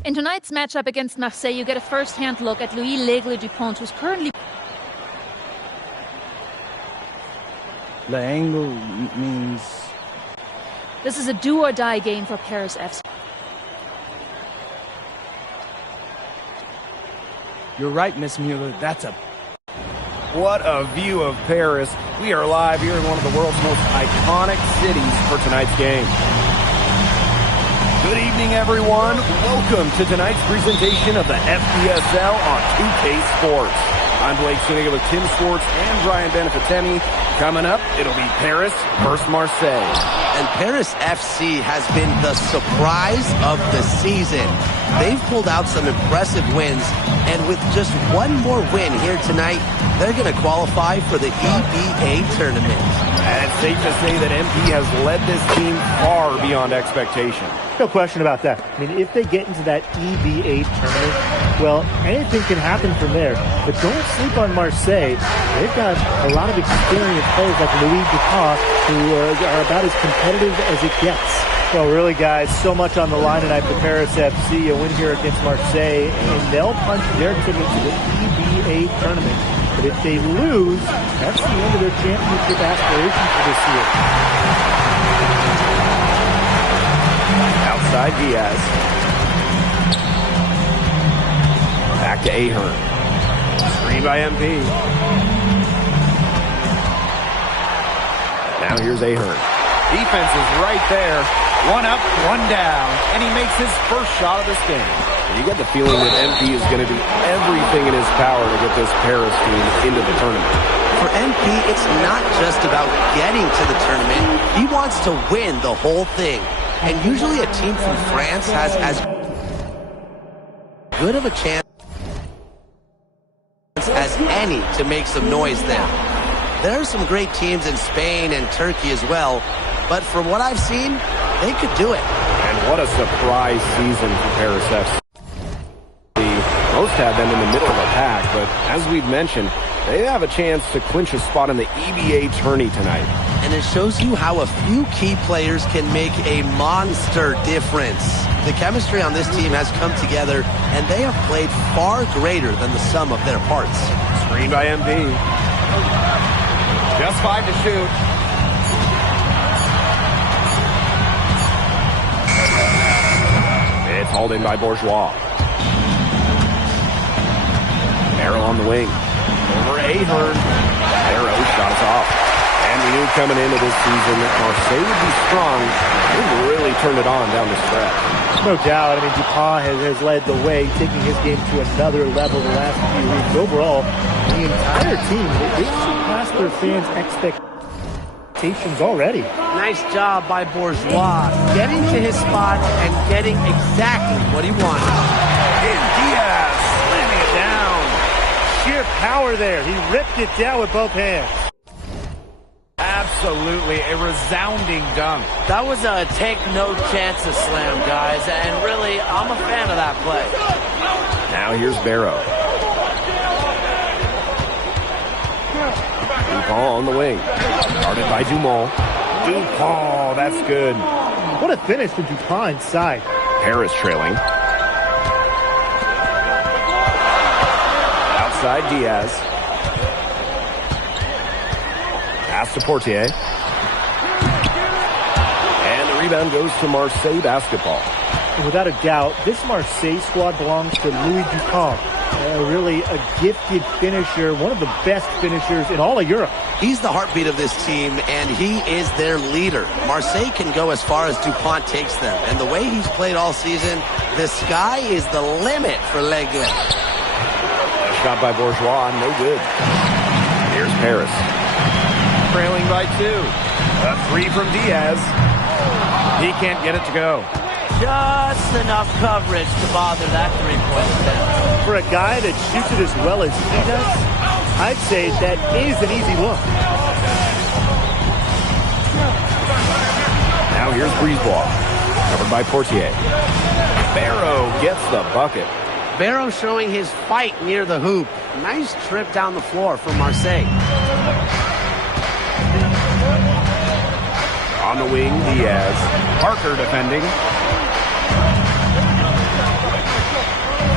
In tonight's matchup against Marseille, you get a first-hand look at Louis L'Aigle Dupont, who's currently... L'Aigle means... This is a do-or-die game for Paris FC. You're right, Miss Mueller. That's a... What a view of Paris. We are live here in one of the world's most iconic cities for tonight's game. Good evening, everyone. Welcome to tonight's presentation of the FPSL on 2K Sports. I'm Blake Suniga with Tim Swartz and Brian Benefitemi. Coming up, it'll be Paris versus Marseille. And Paris FC has been the surprise of the season. They've pulled out some impressive wins, and with just one more win here tonight, they're going to qualify for the EBA tournament. And it's safe to say that MP has led this team far beyond expectation. No question about that. I mean, if they get into that EBA tournament, well, anything can happen from there. But don't sleep on Marseille. They've got a lot of experienced players like Louis Dupont who are about as competitive as it gets. Well, really, guys, so much on the line tonight for Paris FC. A win here against Marseille, and they'll punch their ticket to the EBA tournament. But if they lose, that's the end of their championship aspirations for this year. Outside Diaz. Back to Ahern. Screen by MP. Now here's Ahern. Defense is right there. One up, one down, and he makes his first shot of this game. You get the feeling that MP is going to do everything in his power to get this Paris team into the tournament. For MP, it's not just about getting to the tournament. He wants to win the whole thing. And usually a team from France has as good of a chance as any to make some noise there. There are some great teams in Spain and Turkey as well, but from what I've seen, they could do it. And what a surprise season for Paris FC. Most have them in the middle of the pack, but as we've mentioned, they have a chance to clinch a spot in the EBA tourney tonight. And it shows you how a few key players can make a monster difference. The chemistry on this team has come together, and they have played far greater than the sum of their parts. Screen by MP. Just 5 to shoot. It's hauled in by Bourgeois. Barrow on the wing. Over Ahern. Barrow shot us off. And we knew coming into this season that Marseille would be strong. They've really turned it on down the stretch. No doubt. I mean, Dupont has led the way, taking his game to another level the last few weeks. Overall, the entire team, they've surpassed their fans' expectations already. Nice job by Bourgeois, getting to his spot and getting exactly what he wanted. And Diaz slamming it down. Sheer power there. He ripped it down with both hands. Absolutely a resounding dunk. That was a take-no-chances slam, guys, and really, I'm a fan of that play. Now here's Barrow. Dupont on the wing. Guarded by Dumont. Dupont, that's good. What a finish from Dupont inside. Paris trailing. Outside Diaz. Pass to Portier. And the rebound goes to Marseille basketball. Without a doubt, this Marseille squad belongs to Louis Dupont. Really a gifted finisher, one of the best finishers in all of Europe. He's the heartbeat of this team, and he is their leader. Marseille can go as far as Dupont takes them, and the way he's played all season, the sky is the limit for L'Aigle. Shot by Bourgeois, no good. Here's Paris. Trailing by 2. A 3 from Diaz. He can't get it to go. Just enough coverage to bother that three-point attempt. For a guy that shoots it as well as he does, I'd say that is an easy look. Now here's Brisebois. Covered by Portier. Barrow gets the bucket. Barrow showing his fight near the hoop. Nice trip down the floor for Marseille. On the wing, Diaz. Parker defending.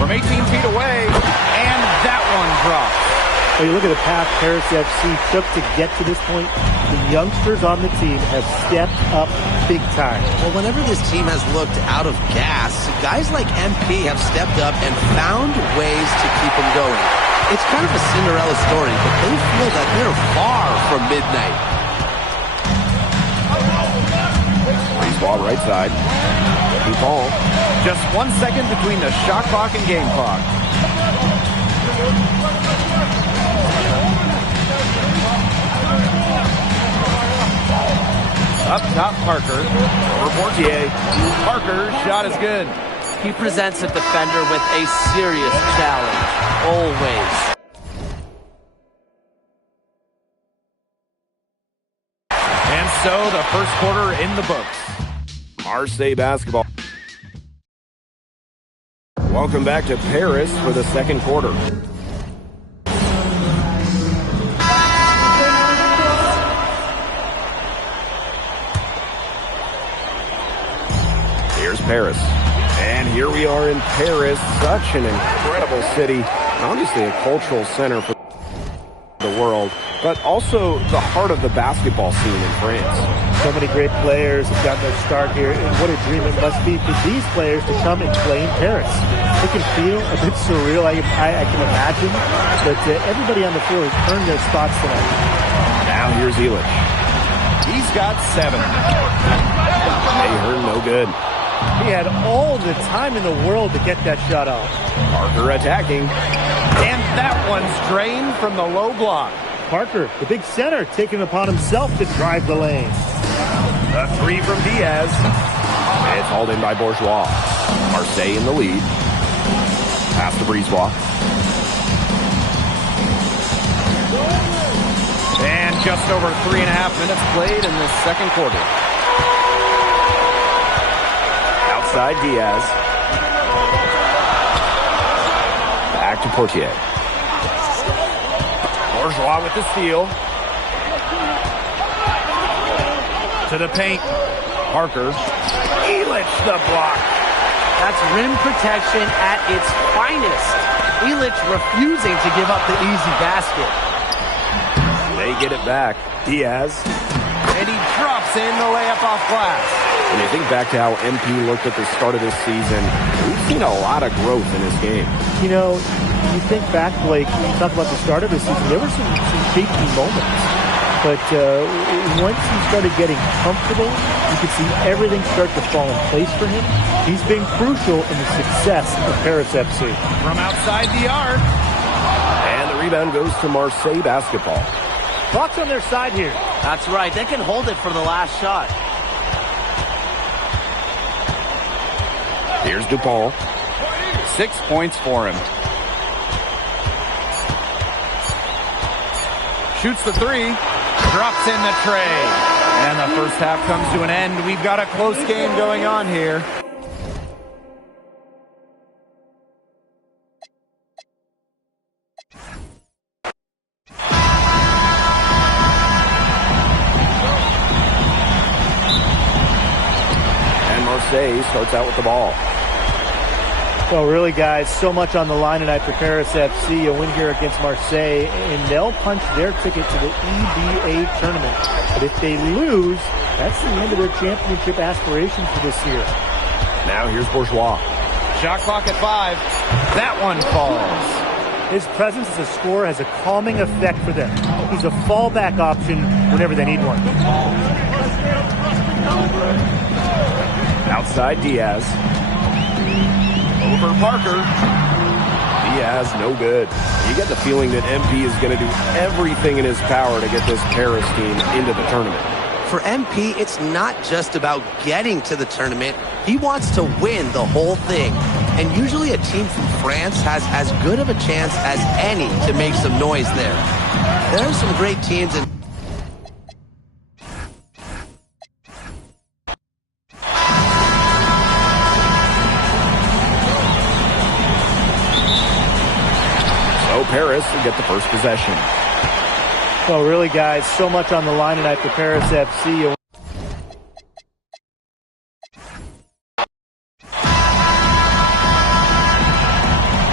from 18 feet away, and that one drops. Well, you look at the path Paris FC took to get to this point. The youngsters on the team have stepped up big time. Well, whenever this team has looked out of gas, guys like MP have stepped up and found ways to keep them going. It's kind of a Cinderella story, but they feel that they're far from midnight. Ball right side. Deep ball. Just 1 second between the shot clock and game clock. Up top, Parker. Over Portier. Parker's shot is good. He presents a defender with a serious challenge, always. And so the first quarter in the books. Marseille basketball. Welcome back to Paris for the second quarter. Here's Paris. And here we are in Paris, such an incredible city. Obviously a cultural center for the world, but also the heart of the basketball scene in France. So many great players have gotten their start here, and what a dream it must be for these players to come and play in Paris. It can feel a bit surreal, I can imagine, but everybody on the floor has earned their spots tonight. Now here's Illich. He's got 7. They heard no good. He had all the time in the world to get that shot off. Parker attacking. And that one's drained from the low block. Parker, the big center, taking it upon himself to drive the lane. A 3 from Diaz. It's hauled in by Bourgeois. Marseille in the lead. Pass to Brisebois. And just over 3.5 minutes played in this second quarter. Outside Diaz. Back to Portier. Bourgeois with the steal. To the paint. Parker. Illich the block. That's rim protection at its finest. Illich refusing to give up the easy basket. They get it back. Diaz. And he drops in the layup off glass. When you think back to how MP looked at the start of this season, we've seen a lot of growth in his game. You know, you think back, Blake, when you talk about the start of the season, there were some shaky moments. But once he started getting comfortable, you could see everything start to fall in place for him. He's been crucial in the success of Paris FC. From outside the arc. And the rebound goes to Marseille basketball. Bucks on their side here. That's right. They can hold it for the last shot. Here's Dupont. 6 points for him. Shoots the 3. Drops in the tray. And the first half comes to an end. We've got a close game going on here. And Marseille starts out with the ball. Well, really, guys, so much on the line tonight for Paris FC. A win here against Marseille, and they'll punch their ticket to the EBA tournament. But if they lose, that's the end of their championship aspirations for this year. Now here's Bourgeois. Shot clock at 5. That one falls. His presence as a scorer has a calming effect for them. He's a fallback option whenever they need one. Outside Diaz. Over Parker. Diaz, no good. You get the feeling that MP is going to do everything in his power to get this Paris team into the tournament. For MP, it's not just about getting to the tournament. He wants to win the whole thing. And usually a team from France has as good of a chance as any to make some noise there. There are some great teams in Paris will get the first possession. Well, really, guys, so much on the line tonight for Paris FC.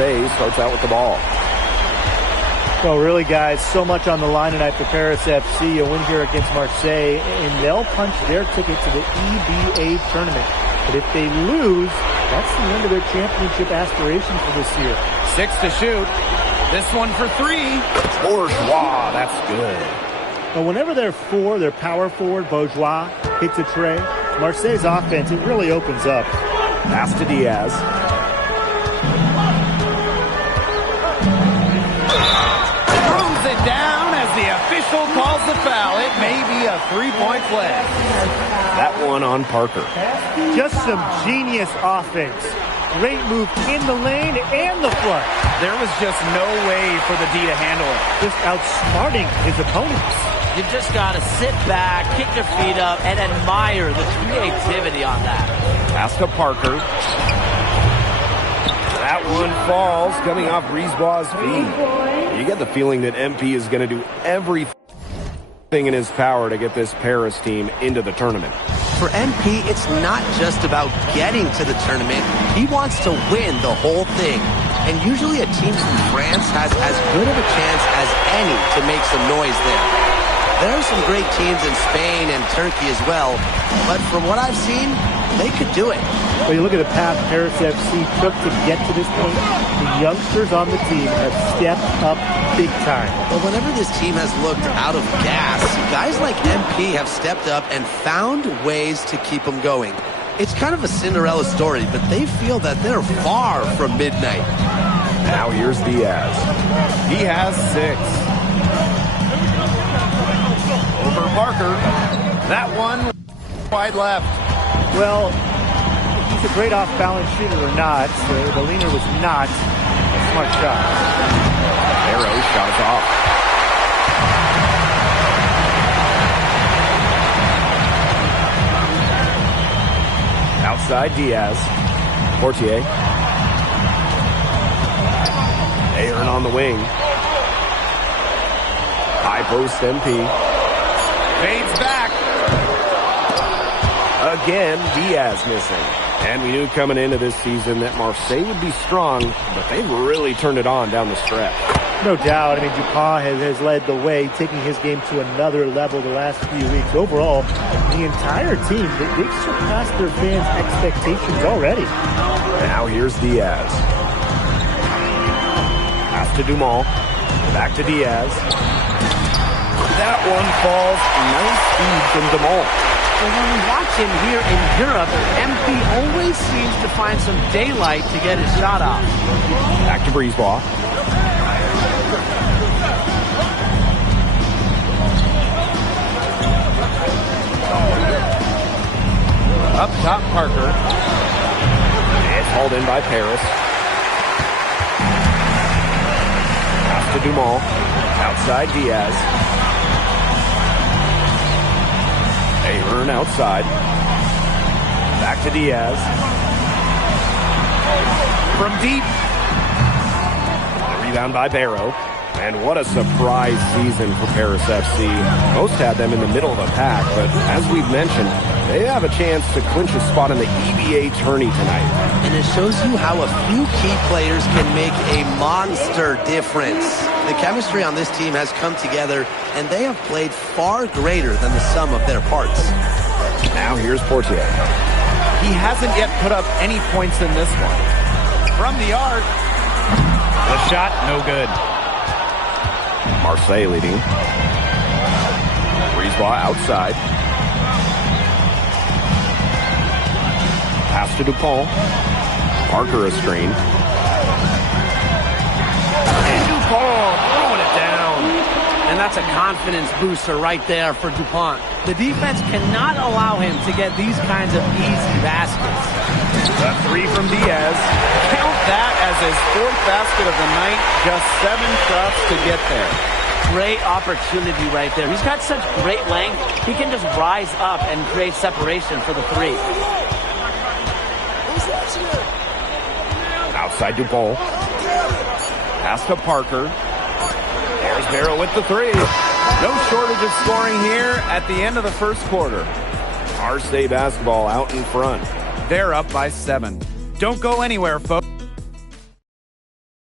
Marseille starts out with the ball. Well, really, guys, so much on the line tonight for Paris FC. A win here against Marseille, and they'll punch their ticket to the EBA tournament. But if they lose, that's the end of their championship aspirations for this year. 6 to shoot. This one for 3. Bourgeois, that's good. But whenever their power forward, Bourgeois, hits a tray, Marseille's offense, it really opens up. Pass to Diaz. Throws it down as the official calls the foul. It may be a 3-point play. That one on Parker. Just some genius offense. Great move in the lane and the front. There was just no way for the D to handle it. Just outsmarting his opponents. You just got to sit back, kick your feet up, and admire the creativity on that. Pass to Parker. That one falls, coming off Brisebois' feet. You get the feeling that MP is going to do everything in his power to get this Paris team into the tournament. For MP, it's not just about getting to the tournament. He wants to win the whole thing. And usually a team from France has as good of a chance as any to make some noise there. There are some great teams in Spain and Turkey as well, but from what I've seen, they could do it. Well, you look at the path Paris FC took to get to this point. The youngsters on the team have stepped up big time. But whenever this team has looked out of gas, guys like MP have stepped up and found ways to keep them going. It's kind of a Cinderella story, but they feel that they're far from midnight. Now here's Diaz. He has 6. Over Parker. That one wide left. Well, if he's a great off-balance shooter or not, the leaner was not a smart shot. Arrow shot is off. Outside Diaz. Portier. Aaron on the wing. High post MP. Fades back. Again, Diaz missing. And we knew coming into this season that Marseille would be strong, but they've really turned it on down the stretch. No doubt. I mean, Dupont has led the way, taking his game to another level the last few weeks. Overall, the entire team, they've surpassed their fans' expectations already. Now here's Diaz. Pass to Dumont. Back to Diaz. That one falls. Nice feed from Dumont. Well, when we watch him here in Europe, MP always seems to find some daylight to get his shot off. Back to Brisebois. Up top, Parker. It's hauled in by Paris. Pass to Dumont. Outside Diaz. Ahern outside. Back to Diaz. From deep. The rebound by Barrow. And what a surprise season for Paris FC. Most had them in the middle of the pack, but as we've mentioned, they have a chance to clinch a spot in the EBA tourney tonight. And it shows you how a few key players can make a monster difference. The chemistry on this team has come together, and they have played far greater than the sum of their parts. Now here's Portier. He hasn't yet put up any points in this one. From the arc. The shot, no good. Marseille leading. Brisebois outside. Pass to Dupont. Parker a screen. And Dupont throwing it down. And that's a confidence booster right there for Dupont. The defense cannot allow him to get these kinds of easy baskets. The 3 from Diaz. Count that as his 4th basket of the night. Just 7 shots to get there. Great opportunity right there. He's got such great length. He can just rise up and create separation for the 3. Outside Dupont. Pass to Parker. There's Barrow with the 3. No shortage of scoring here at the end of the first quarter. Marseille basketball out in front. They're up by 7. Don't go anywhere, folks.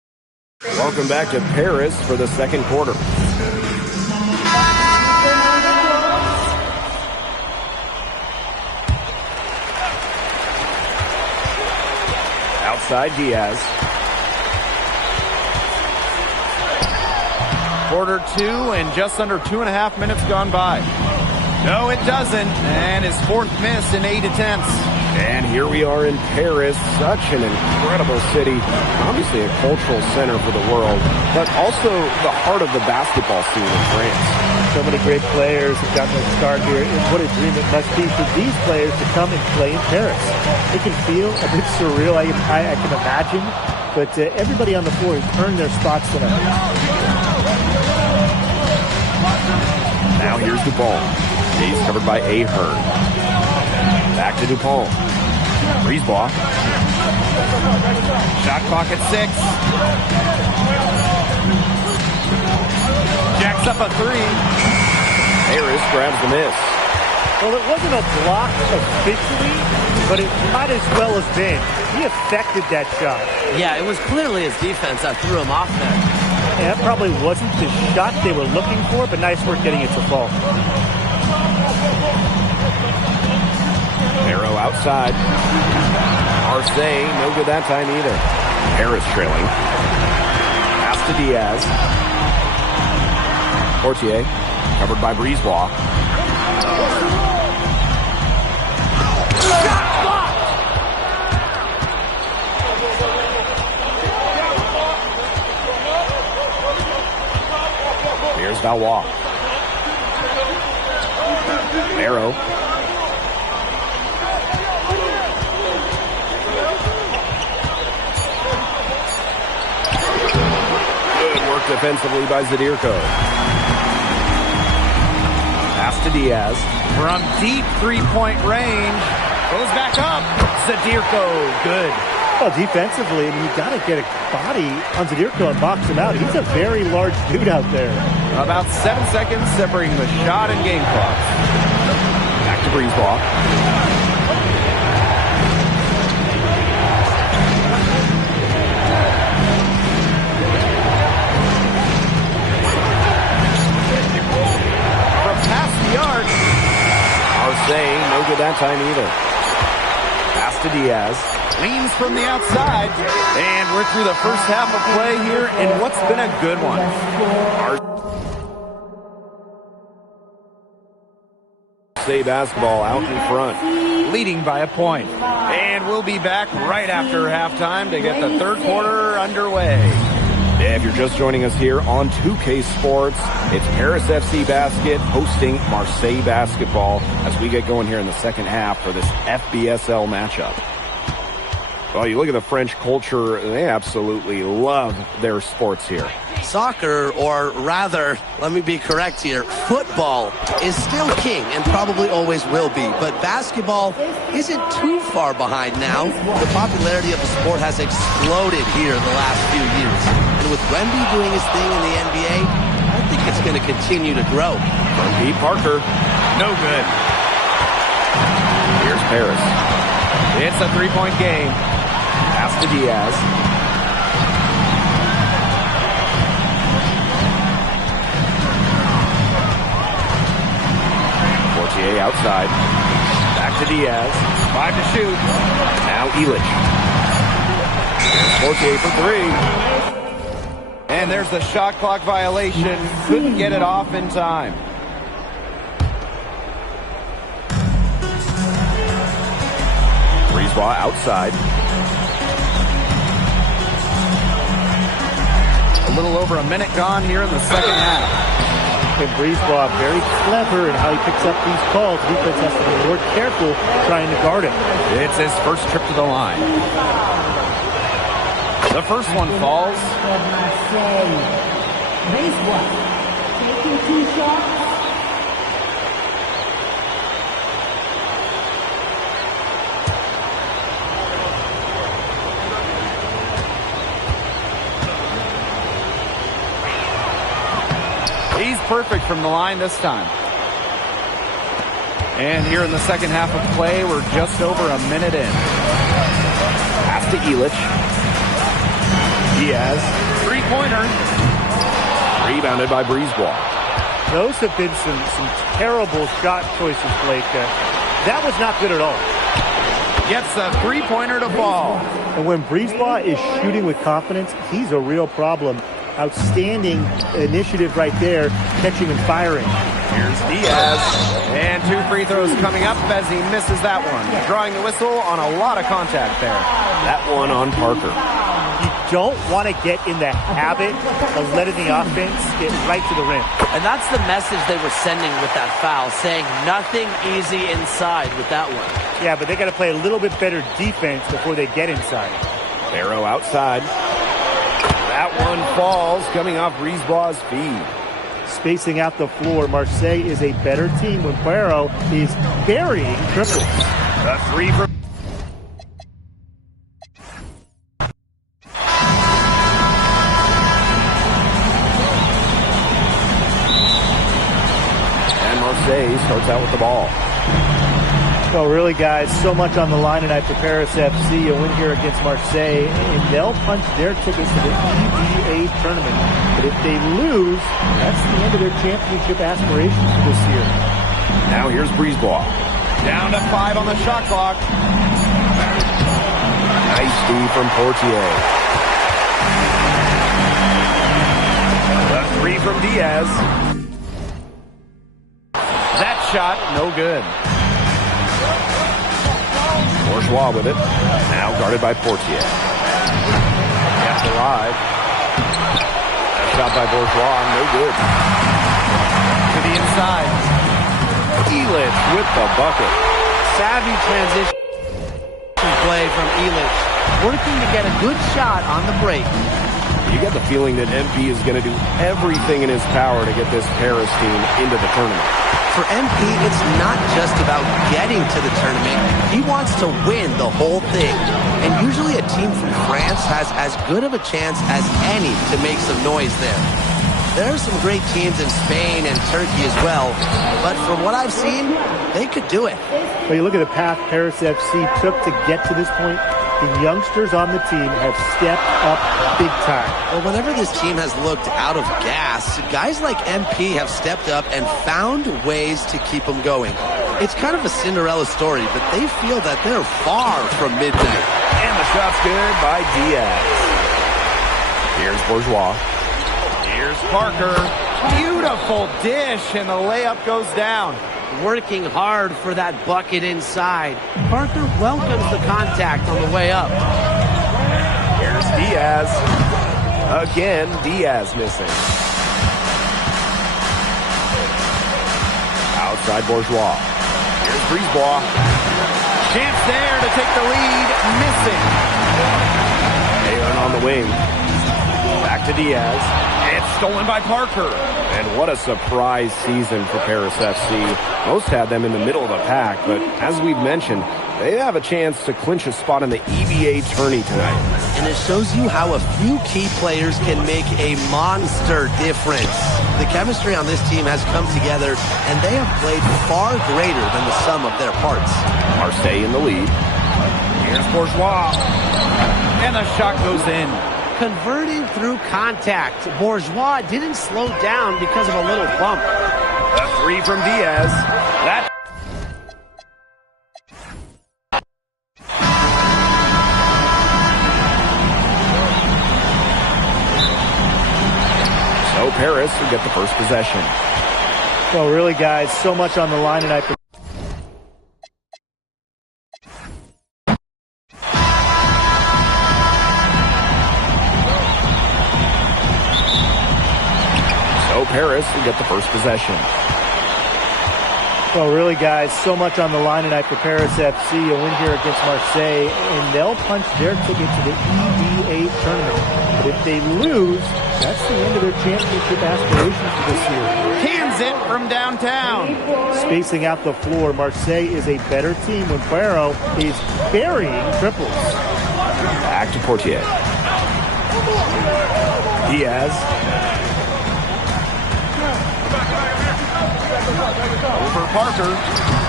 Welcome back to Paris for the second quarter. Outside Diaz. Quarter 2 and just under 2.5 minutes gone by. No, it doesn't. And his fourth miss in 8 attempts. And here we are in Paris, such an incredible city. Obviously a cultural center for the world, but also the heart of the basketball scene in France. So many great players have gotten a start here, and what a dream it must be for these players to come and play in Paris. It can feel a bit surreal, I can imagine, but everybody on the floor has earned their spots tonight. Now here's Dupont. He's covered by Ahern. Back to Dupont. Brisebois. Shot clock at 6. Jacks up a 3. Harris grabs the miss. Well, it wasn't a block officially, but it might as well have been. He affected that shot. Yeah, it was clearly his defense that threw him off there. And that probably wasn't the shot they were looking for, but nice work getting it to fall. Arrow outside. Marseille, no good that time either. Harris trailing. Pass to Diaz. Portier, covered by Brisebois. Here's Valois. Arrow. Defensively by Zadirko. Pass to Diaz. From deep three-point range. Goes back up. Zadirko, good. Well, defensively, I mean, you got to get a body on Zadirko and box him out. He's a very large dude out there. About 7 seconds separating the shot and game clock. Back to Brisebois. No good that time either. Pass to Diaz. Leans from the outside. And we're through the first half of play here in what's been a good one. Marseille basketball out in front. Leading by a point. And we'll be back right after halftime to get the third quarter underway. If you're just joining us here on 2K Sports, it's Paris FC Basket hosting Marseille basketball as we get going here in the second half for this FBSL matchup. Well, you look at the French culture, they absolutely love their sports here. Soccer, or rather, let me be correct here, football is still king and probably always will be, but basketball isn't too far behind now. The popularity of the sport has exploded here in the last few years. And with Wemby doing his thing in the NBA, I think it's going to continue to grow. From Pete Parker. No good. Here's Paris. It's a three-point game. Pass to Diaz. Portier outside. Back to Diaz. 5 to shoot. Now Illich. Portier for 3. And there's the shot clock violation. Couldn't get it off in time. Brisebois outside. A little over a minute gone here in the second half. And Brisebois very clever in how he picks up these calls. Defense has to be more careful trying to guard him. It's his first trip to the line. The first one falls. Brisebois taking 2 shots. He's perfect from the line this time. And here in the second half of play, we're just over a minute in. Pass to Illich. Diaz. 3 three-pointer. Rebounded by Brisebois. Those have been some terrible shot choices, Blake. That was not good at all. Gets a three-pointer to fall. And when Brisebois is shooting with confidence, he's a real problem. Outstanding initiative right there, catching and firing. Here's Diaz. And 2 free throws coming up as he misses that one. Drawing the whistle on a lot of contact there. That one on Parker. You don't want to get in the habit of letting the offense get right to the rim. And that's the message they were sending with that foul, saying nothing easy inside with that one. Yeah, but they got to play a little bit better defense before they get inside. Barrow outside. That one falls, coming off Brisebois' feed. Spacing out the floor, Marseille is a better team when Barrow is burying triples. The three from... And Marseille starts out with the ball. So really, guys, so much on the line tonight for Paris FC. A win here against Marseille, and they'll punch their tickets to the EVA tournament. But if they lose, that's the end of their championship aspirations for this year. Now here's Brisebois. Down to 5 on the shot clock. Nice D from Portier. The three from Diaz. That shot, no good. Bourgeois with it. Now guarded by Portier. Kept alive. That shot by Bourgeois, no good. To the inside. Elich with the bucket. Savvy transition play from Elich, working to get a good shot on the break. You get the feeling that MP is going to do everything in his power to get this Paris team into the tournament. For MP, it's not just about getting to the tournament. He wants to win the whole thing. And usually a team from France has as good of a chance as any to make some noise there. There are some great teams in Spain and Turkey as well, but from what I've seen, they could do it. Well, you look at the path Paris FC took to get to this point. The youngsters on the team have stepped up big time. Well, whenever this team has looked out of gas, guys like MP have stepped up and found ways to keep them going. It's kind of a Cinderella story, but they feel that they're far from midnight. And the shot's good by Diaz. Here's Bourgeois. Here's Parker. Beautiful dish, and the layup goes down. Working hard for that bucket inside. Parker welcomes the contact on the way up. Here's Diaz. Again, Diaz missing. Outside Bourgeois. Here's Brisebois. Chance there to take the lead. Missing. Taylor on the wing. Back to Diaz. It's stolen by Parker. And what a surprise season for Paris FC. Most had them in the middle of the pack, but as we've mentioned, they have a chance to clinch a spot in the EVA tourney tonight. And it shows you how a few key players can make a monster difference. The chemistry on this team has come together, and they have played far greater than the sum of their parts. Marseille in the lead. Here's Bourgeois. And the shot goes in. Converting through contact. Bourgeois didn't slow down because of a little bump. The three from Diaz. That. So Paris will get the first possession. Well, really, guys, so much on the line tonight. Paris will get the first possession. Well, really, guys, so much on the line tonight for Paris FC. A win here against Marseille, and they'll punch their ticket to the EVA tournament. But if they lose, that's the end of their championship aspirations for this year. Cans it from downtown. Spacing out the floor, Marseille is a better team when Barrow is burying triples. Back to Portier. Diaz. Over Parker.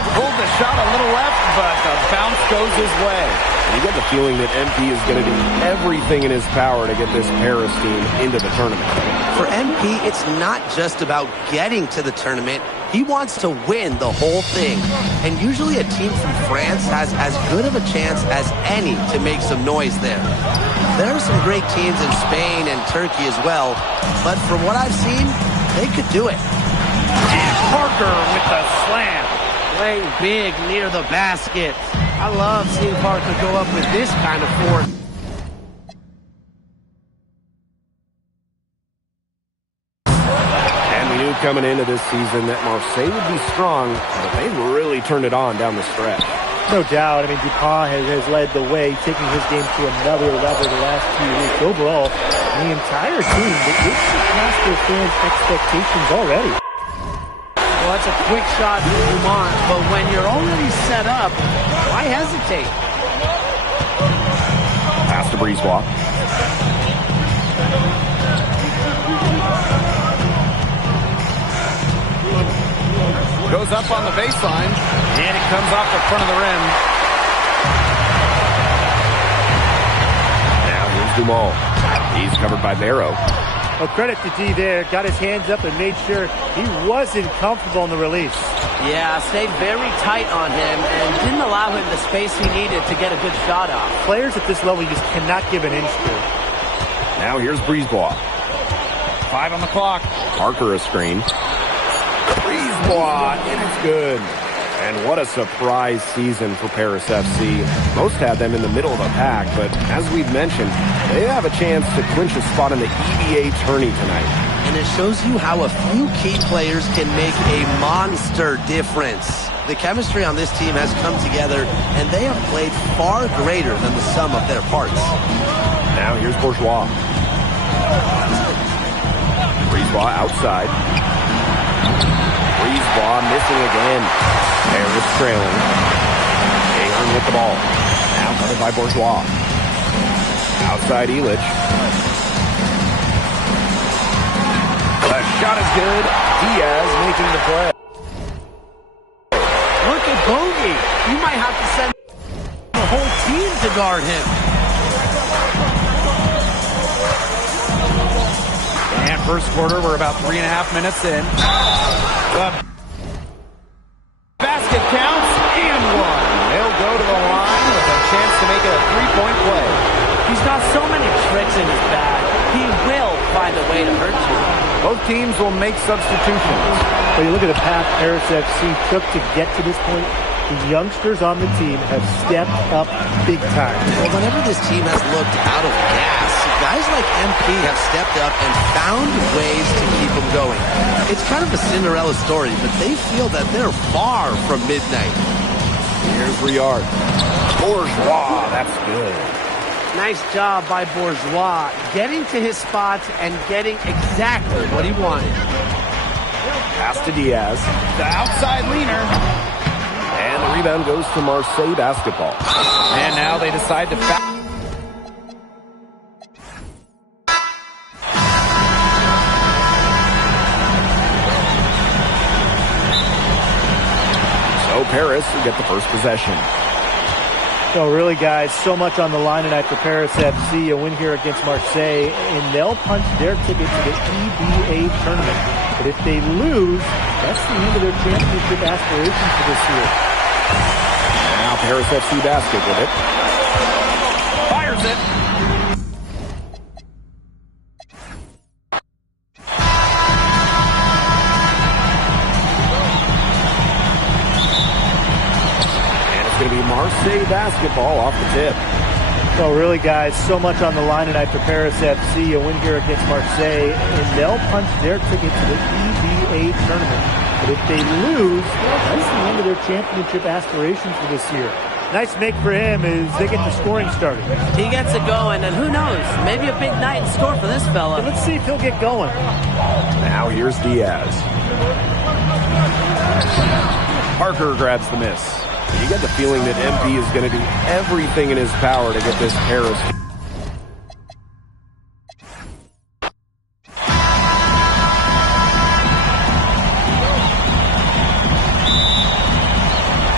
Pulled the shot a little left, but the bounce goes his way. And you get the feeling that MP is going to do everything in his power to get this Paris team into the tournament. For MP, it's not just about getting to the tournament. He wants to win the whole thing. And usually a team from France has as good of a chance as any to make some noise there. There are some great teams in Spain and Turkey as well, but from what I've seen, they could do it. And Parker with the slam. Playing big near the basket. I love seeing Parker go up with this kind of force. And we knew coming into this season that Marseille would be strong, but they've really turned it on down the stretch. No doubt. I mean, Dupont has led the way, taking his game to another level the last few weeks. Overall, the entire team, they've surpassed their fans' expectations already. Well, that's a quick shot from Dumont, but when you're already set up, why hesitate? Pass to Brisebois. Goes up on the baseline, and it comes off the front of the rim. Now here's Dumont. He's covered by Barrow. Well, credit to D there. Got his hands up and made sure he wasn't comfortable in the release. Yeah, stayed very tight on him and didn't allow him the space he needed to get a good shot off. Players at this level you just cannot give an inch to. Now here's Brisebois. 5 on the clock. Parker a screen. Brisebois, and it's good. And what a surprise season for Paris FC. Most had them in the middle of the pack, but as we've mentioned, they have a chance to clinch a spot in the EVA tourney tonight. And it shows you how a few key players can make a monster difference. The chemistry on this team has come together, and they have played far greater than the sum of their parts. Now here's Bourgeois. Brisebois outside. Brisebois missing again. Paris trailing. Ahern with the ball. Now covered by Bourgeois. Outside Illich. The shot is good. Diaz making the play. Look at Bogey. You might have to send the whole team to guard him. And first quarter, we're about 3.5 minutes in. The basket counts and one. They'll go to the line with a chance to make it a three-point play. He's got so many tricks in his bag. He will find a way to hurt you. Both teams will make substitutions. When you look at the path Paris FC took to get to this point, the youngsters on the team have stepped up big time. Well, whenever this team has looked out of gas, guys like MP have stepped up and found ways to keep them going. It's kind of a Cinderella story, but they feel that they're far from midnight. Here's Riard. Bourgeois, that's good. Nice job by Bourgeois, getting to his spots and getting exactly what he wanted. Pass to Diaz. The outside leaner. And the rebound goes to Marseille basketball. And now they decide to foul. So Paris will get the first possession. So really, guys, so much on the line tonight for Paris FC. A win here against Marseille, and they'll punch their ticket to the EVA tournament. But if they lose, that's the end of their championship aspirations for this year. Now Paris FC basket with it. Fires it. And it's going to be Marseille basketball off the tip. So really, guys, so much on the line tonight for Paris FC. A win here against Marseille, and they'll punch their ticket to the EVA tournament. But if they lose, that's the end of their championship aspirations for this year. Nice make for him as they get the scoring started. He gets it going, and who knows, maybe a big night in store for this fella. Let's see if he'll get going. Now here's Diaz. Parker grabs the miss. You get the feeling that MP is going to do everything in his power to get this Paris.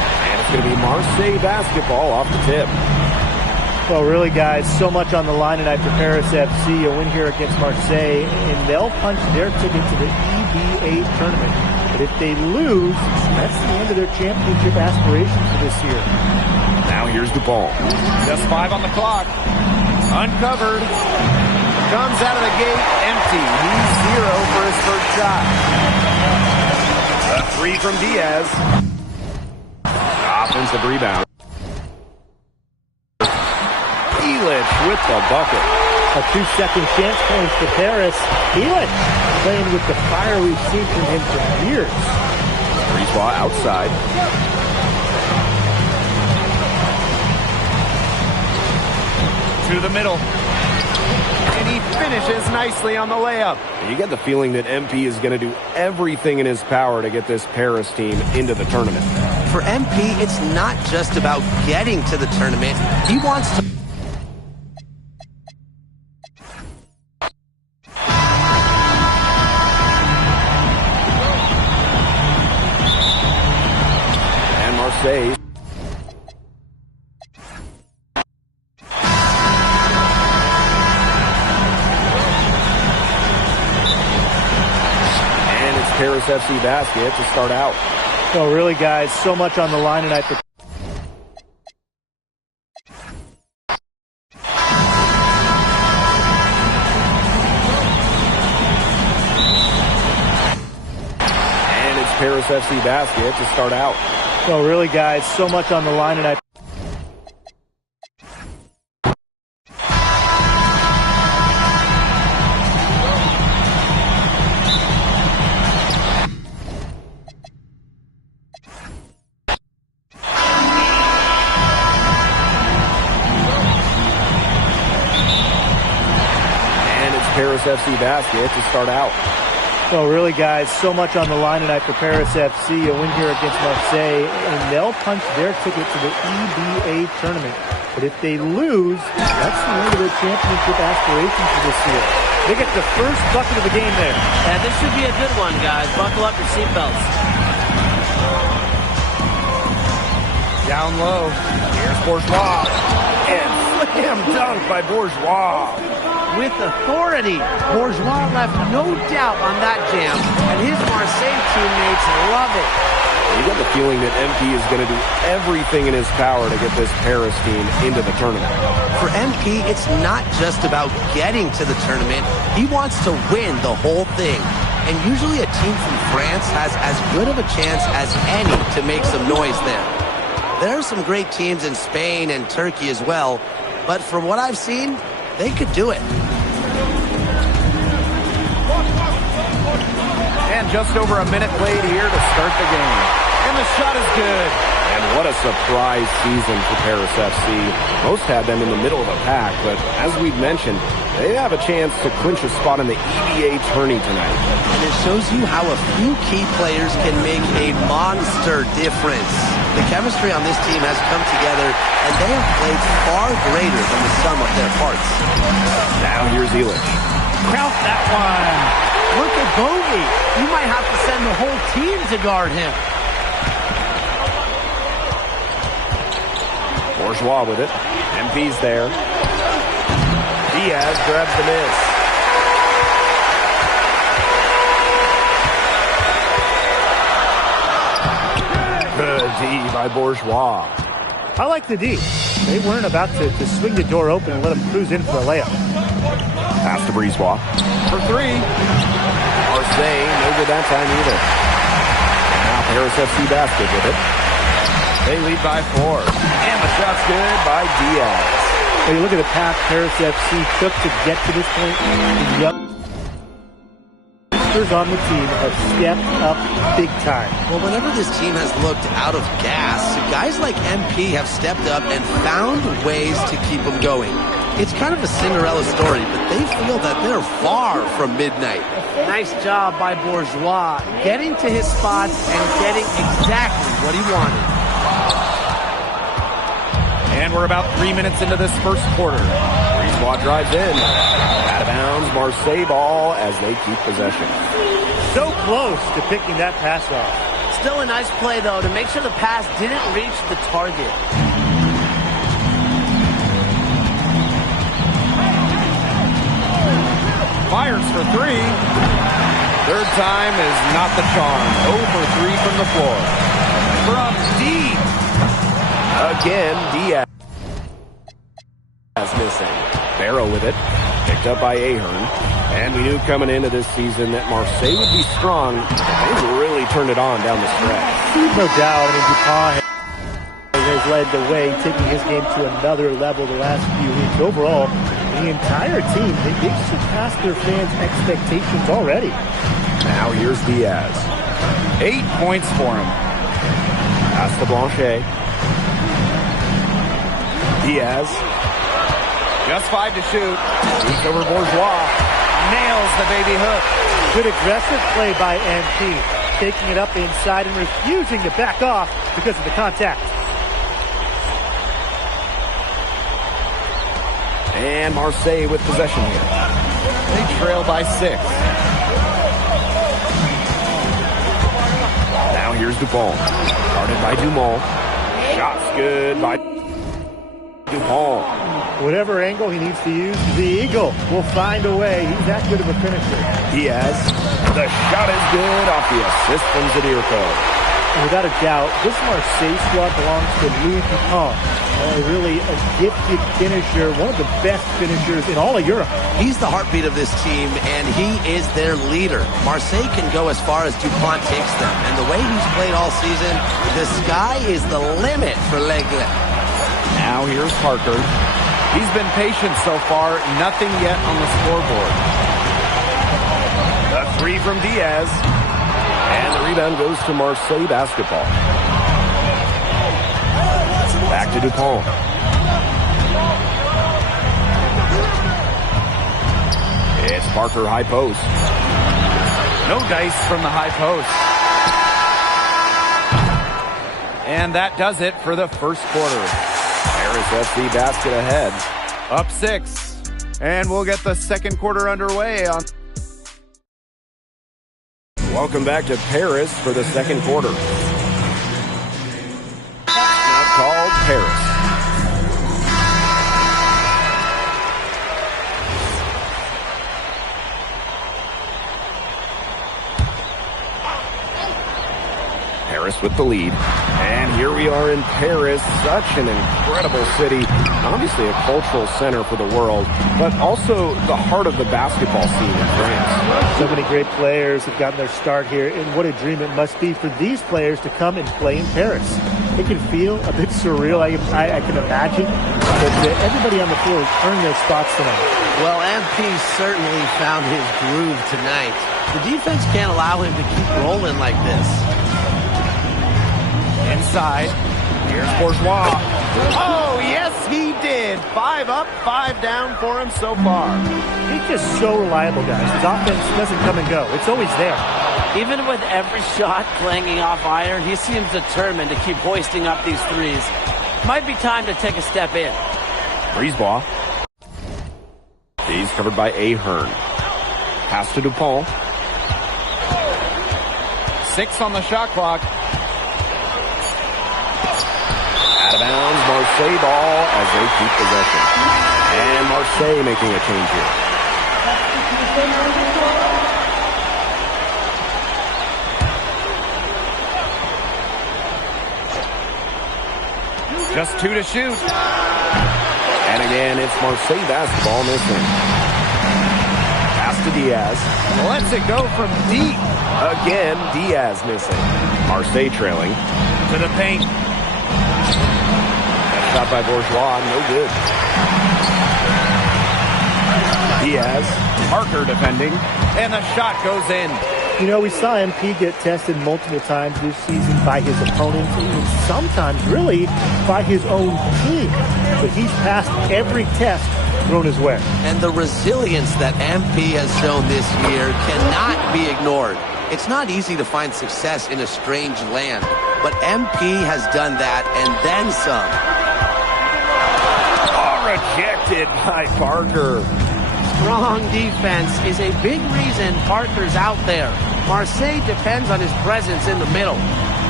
Marseille basketball off the tip. Well, really, guys, so much on the line tonight for Paris FC. A win here against Marseille, and they'll punch their ticket to the EB8 tournament. But if they lose, that's the end of their championship aspirations for this year. Now here's Dupont. Just 5 on the clock. Uncovered. Comes out of the gate empty. He's 0 for his first shot. A 3 from Diaz. Offensive rebound. Elic with the bucket. A 2-second chance points for Paris. Elic playing with the fire we've seen from him for years. Brisebois outside. To the middle. And he finishes nicely on the layup. You get the feeling that MP is going to do everything in his power to get this Paris team into the tournament. For MP, it's not just about getting to the tournament. He wants to... And Marseille. Paris FC basket to start out. So really, guys, so much on the line tonight. And it's Paris FC basket to start out. So really, guys, so much on the line tonight. Paris FC basket to start out. So really, guys, so much on the line tonight for Paris FC. A win here against Marseille, and they'll punch their ticket to the EB8 tournament. But if they lose, that's the end of their championship aspirations for this year. They get the first bucket of the game there. And this should be a good one, guys. Buckle up your seatbelts. Down low. Here's Bourgeois. And slam dunk by Bourgeois. With authority, Bourgeois left no doubt on that jam, and his Marseille teammates love it. You get the feeling that MP is going to do everything in his power to get this Paris team into the tournament. For MP, it's not just about getting to the tournament. He wants to win the whole thing. And usually a team from France has as good of a chance as any to make some noise there. There are some great teams in Spain and Turkey as well, but from what I've seen, they could do it. And just over a minute played here to start the game. And the shot is good. And what a surprise season for Paris FC. Most had them in the middle of the pack, but as we've mentioned, they have a chance to clinch a spot in the EBA tourney tonight. And it shows you how a few key players can make a monster difference. The chemistry on this team has come together, and they have played far greater than the sum of their parts. Now here's Elic. Count that one. Look at Bogey. You might have to send the whole team to guard him. Bourgeois with it. MP's there. Diaz grabs the miss. Good D by Bourgeois. I like the D. They weren't about to swing the door open and let him cruise in for a layup. Pass to Brisebois. For 3. Marseille, no good that time either. Now Paris FC basket with it. They lead by 4. And the shot's good by Diaz. When you look at the path Paris FC took to get to this point, the youngsters on the team have stepped up big time. Well, whenever this team has looked out of gas, guys like MP have stepped up and found ways to keep them going. It's kind of a Cinderella story, but they feel that they're far from midnight. Nice job by Bourgeois, getting to his spots and getting exactly what he wanted. And we're about 3 minutes into this first quarter. Brisebois drives in. Out of bounds, Marseille ball as they keep possession. So close to picking that pass off. Still a nice play, though, to make sure the pass didn't reach the target. Fires for three. Third time is not the charm. 0 for 3 from the floor. From deep. Again, Diaz missing. Barrow with it. Picked up by Ahern. And we knew coming into this season that Marseille would be strong. They really turned it on down the stretch. No doubt. I mean, DuPont has led the way, taking his game to another level the last few weeks. Overall, the entire team, they've surpassed their fans' expectations already. Now here's Diaz. 8 points for him. Pass to Blanchet. Diaz. Just 5 to shoot. Shoots over Bourgeois. Nails the baby hook. Good aggressive play by MP. Taking it up inside and refusing to back off because of the contact. And Marseille with possession here. They trail by 6. Now here's Dupont. Guarded by Dumont. Shots good by Dupont. Whatever angle he needs to use, the Eagle will find a way. He's that good of a finisher. Diaz. The shot is good off the assist from Zadirko. And without a doubt, this Marseille squad belongs to Louis Dupont. Really a gifted finisher, one of the best finishers in all of Europe. He's the heartbeat of this team, and he is their leader. Marseille can go as far as Dupont takes them. And the way he's played all season, the sky is the limit for L'Aigle. Now here's Parker. He's been patient so far. Nothing yet on the scoreboard. The 3 from Diaz. And the rebound goes to Marseille basketball. Back to Dupont. It's Parker high post. No dice from the high post. And that does it for the first quarter. Paris FC basket ahead. Up 6. And we'll get the second quarter underway on... Welcome back to Paris for the second quarter. Not called Paris. Paris with the lead. And here we are in Paris, such an incredible city. Obviously a cultural center for the world, but also the heart of the basketball scene in France. So many great players have gotten their start here, and what a dream it must be for these players to come and play in Paris. It can feel a bit surreal, I can imagine, but everybody on the floor has earned their spots tonight. Well, MP certainly found his groove tonight. The defense can't allow him to keep rolling like this. Inside. Here's Bourgeois. Oh, yes, he did. 5 up, 5 down for him so far. He's just so reliable, guys. His offense doesn't come and go. It's always there. Even with every shot clanging off iron, he seems determined to keep hoisting up these threes. Might be time to take a step in. Brisebois. He's covered by Ahern. Pass to Dupont. 6 on the shot clock. Out of bounds, Marseille ball as they keep possession. And Marseille making a change here. Just 2 to shoot. And again, it's Marseille basketball missing. Pass to Diaz. Lets it go from deep. Again, Diaz missing. Marseille trailing. To the paint. Shot by Bourgeois, no good. Diaz. Parker defending. And the shot goes in. You know, we saw MP get tested multiple times this season by his opponents, and sometimes really by his own team. But he's passed every test thrown his way. And the resilience that MP has shown this year cannot be ignored. It's not easy to find success in a strange land, but MP has done that and then some. Rejected by Parker. Strong defense is a big reason Parker's out there. Marseille depends on his presence in the middle.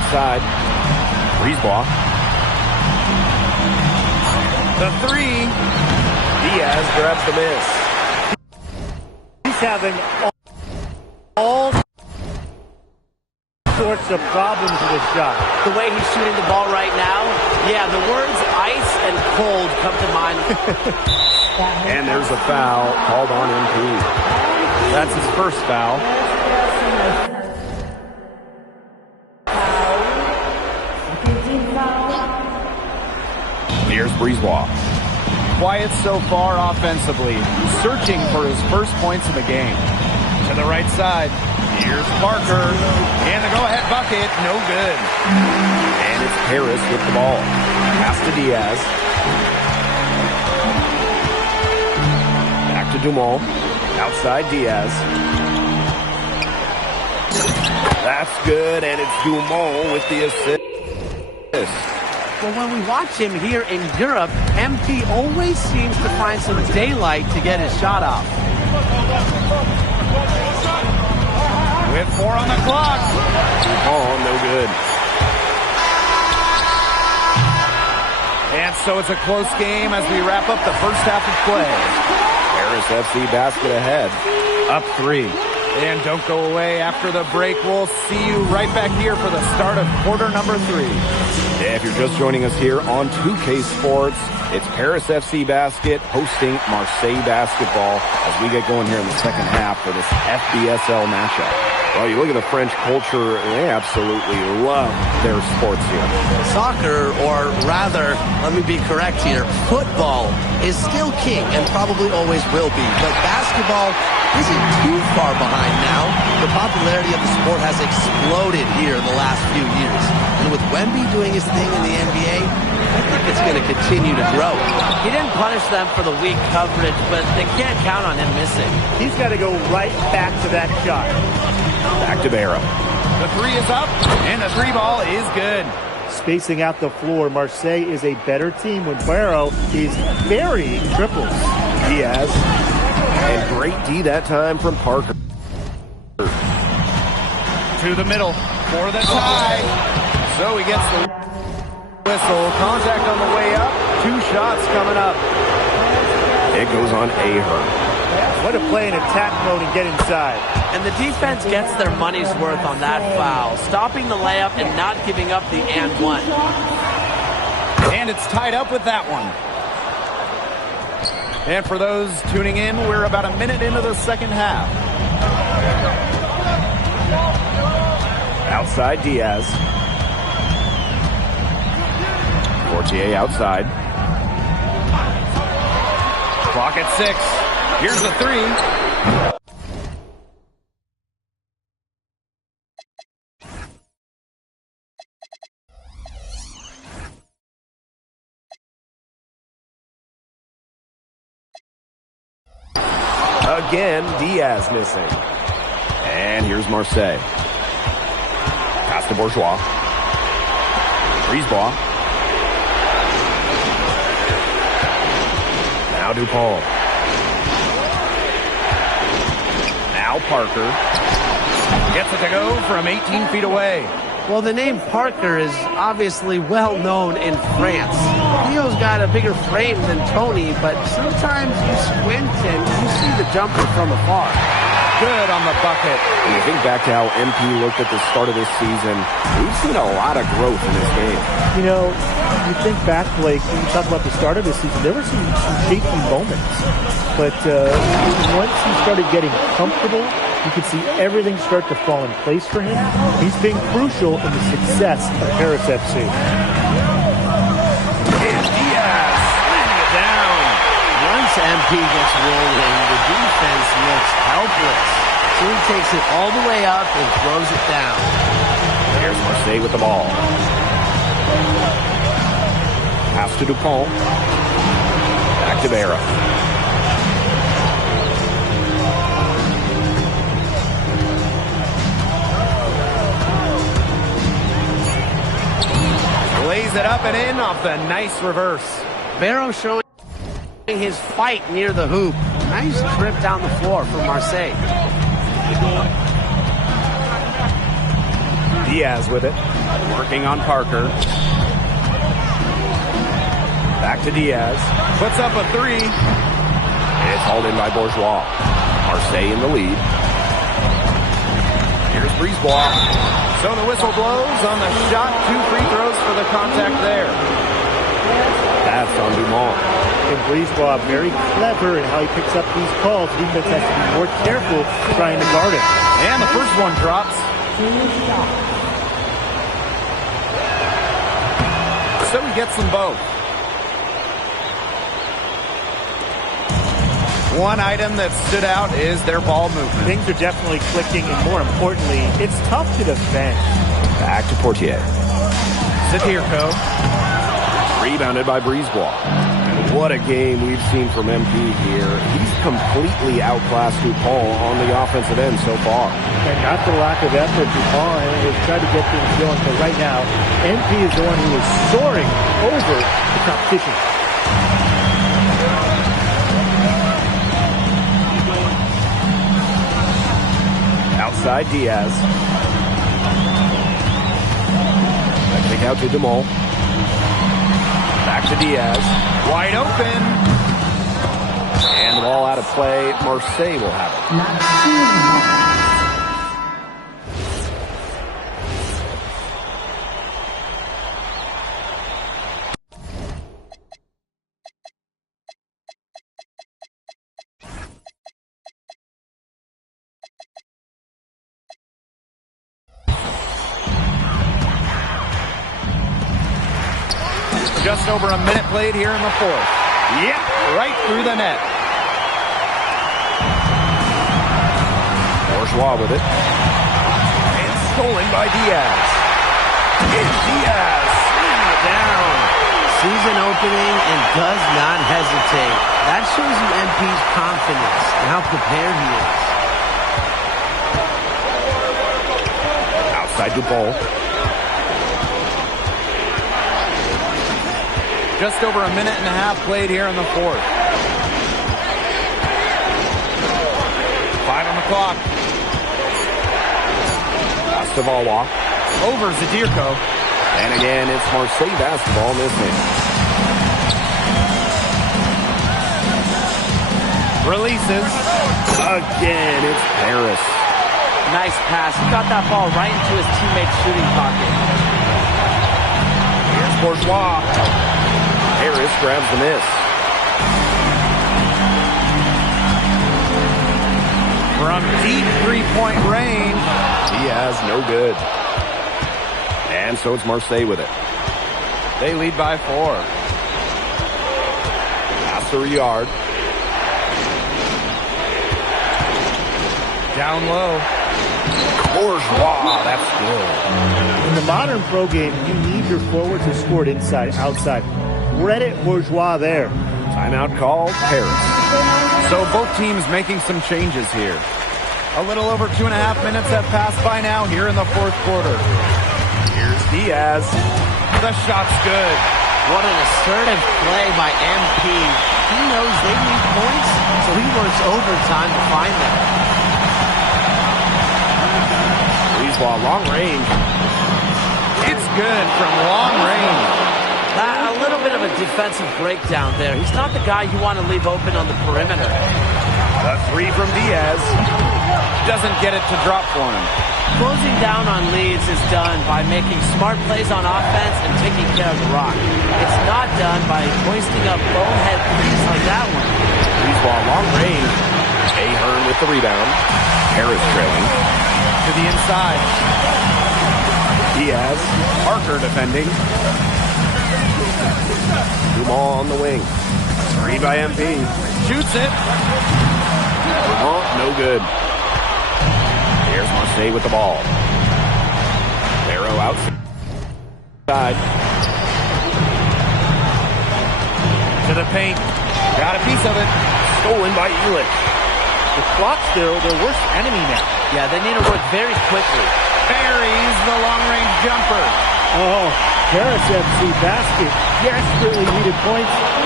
outside. Brisebois. The three. Diaz grabs the miss. He's having all sorts of problems with his shot. The way he's shooting the ball right now, yeah, the words ice and cold come to mind. And there's a foul called on MP. That's his first foul. Here's Brisebois. Quiet so far offensively, searching for his first points of the game. To the right side, here's Parker, and the go-ahead bucket, no good. And it's Harris with the ball. Pass to Diaz. Back to Dumont. Outside Diaz. That's good, and it's Dumont with the assist. Well, when we watch him here in Europe, MP always seems to find some daylight to get his shot off. With 4 on the clock. Oh, no good. And so it's a close game as we wrap up the first half of play. Paris FC basket ahead. Up 3. And don't go away after the break. We'll see you right back here for the start of quarter number 3. If you're just joining us here on 2K Sports, it's Paris FC Basket hosting Marseille Basketball as we get going here in the second half for this FBSL matchup. Well, you look at the French culture, they absolutely love their sports here. Soccer, or rather, let me be correct here, football is still king and probably always will be. But basketball isn't too far behind now. The popularity of the sport has exploded here in the last few years. And with Wemby doing his thing in the NBA, I think it's going to continue to grow. He didn't punish them for the weak coverage, but they can't count on him missing. He's got to go right back to that shot. Back to Barrow. The 3 is up, and the 3 ball is good. Spacing out the floor, Marseille is a better team when Barrow is burying triples. Diaz. And great D that time from Parker. To the middle for the tie. So he gets the whistle. Contact on the way up. 2 shots coming up. It goes on Ahern. What to play in attack mode and get inside. And the defense gets their money's worth on that foul, stopping the layup and not giving up the and one. And it's tied up with that one. And for those tuning in, we're about a minute into the second half. Outside Diaz. Fortier outside. Clock at 6. Here's the 3. Again, Diaz missing. And here's Marseille. Pass to Bourgeois. Brisebois. Now DuPont. Now Parker. Gets it to go from 18 feet away. Well, the name Parker is obviously well known in France. Leo's got a bigger frame than Tony, but sometimes you squint and you see the jumper from afar. Good on the bucket. When you think back to how MP looked at the start of this season, we've seen a lot of growth in this game. You know, you think back, Blake, when you talk about the start of this season, there were some shaky moments. But once he started getting comfortable, you could see everything start to fall in place for him. He's been crucial in the success of Paris FC. And Diaz slamming it down. Once MP gets rolling, the defense looks helpless. So he takes it all the way up and throws it down. Here's Marseille with the ball. Pass to DuPont. Back to Barrow. Lays it up and in off the nice reverse. Barrow showing his fight near the hoop. Nice trip down the floor from Marseille. Diaz with it. Working on Parker. Back to Diaz. Puts up a three. It's hauled in by Bourgeois. Marseille in the lead. Here's Brisebois. So the whistle blows on the shot. 2 free throws for the contact there. That's on Dumont. And Brisebois very clever in how he picks up these calls. Defense has to be more careful trying to guard him. And the first one drops. So he gets them both. One item that stood out is their ball movement. Things are definitely clicking, and more importantly, it's tough to defend. Back to Portier. Zadirko. Rebounded by Brisebois. What a game we've seen from MP here. He's completely outclassed Dupont on the offensive end so far. And not the lack of effort. Dupont has tried to get things going, but right now, MP is the one who is soaring over the competition. Outside Diaz. That kick out to Dumont. Back to Diaz. Wide open. And the ball out of play. Marseille will have it. Just over a minute played here in the fourth. Yep, right through the net. Bourgeois with it. And stolen by Diaz. It's Diaz slamming it down. Season opening and does not hesitate. That shows you MP's confidence and how prepared he is. Outside Dupont. Just over a minute and a half played here in the fourth. 5 on the clock. Pass to Valois. Over Zadirko. And again, it's Marseille basketball missing. Releases. Again, it's Paris. Nice pass. He got that ball right into his teammate's shooting pocket. Here's Bourgeois. Harris grabs the miss. From deep three-point range. Diaz, no good. And so it's Marseille with it. They lead by 4. Pass to Riyard. Down low. Bourgeois, that's good. In the modern pro game, you need your forwards to score it inside, outside. Credit Bourgeois there. Timeout call, Paris. So both teams making some changes here. A little over 2.5 minutes have passed by now here in the fourth quarter. Here's Diaz. The shot's good. What an assertive play by MP. He knows they need points, so he works overtime to find them. Brisebois, long range. It's good from long range. A little bit of a defensive breakdown there. He's not the guy you want to leave open on the perimeter. The 3 from Diaz. Doesn't get it to drop for him. Closing down on leads is done by making smart plays on offense and taking care of the rock. It's not done by hoisting up bonehead threes like that one. Brisebois, long range. Ahern with the rebound. Harris trailing. To the inside. Diaz. Parker defending. Dumont on the wing. Screen by MP. Shoots it. Dumont, no good. Here's Marseille with the ball. Barrow outside. To the paint. Got a piece of it. Stolen by Elich. The clock's their worst enemy now. Yeah, they need to work very quickly. Buries the long-range jumper. Oh, Paris FC basket desperately needed points.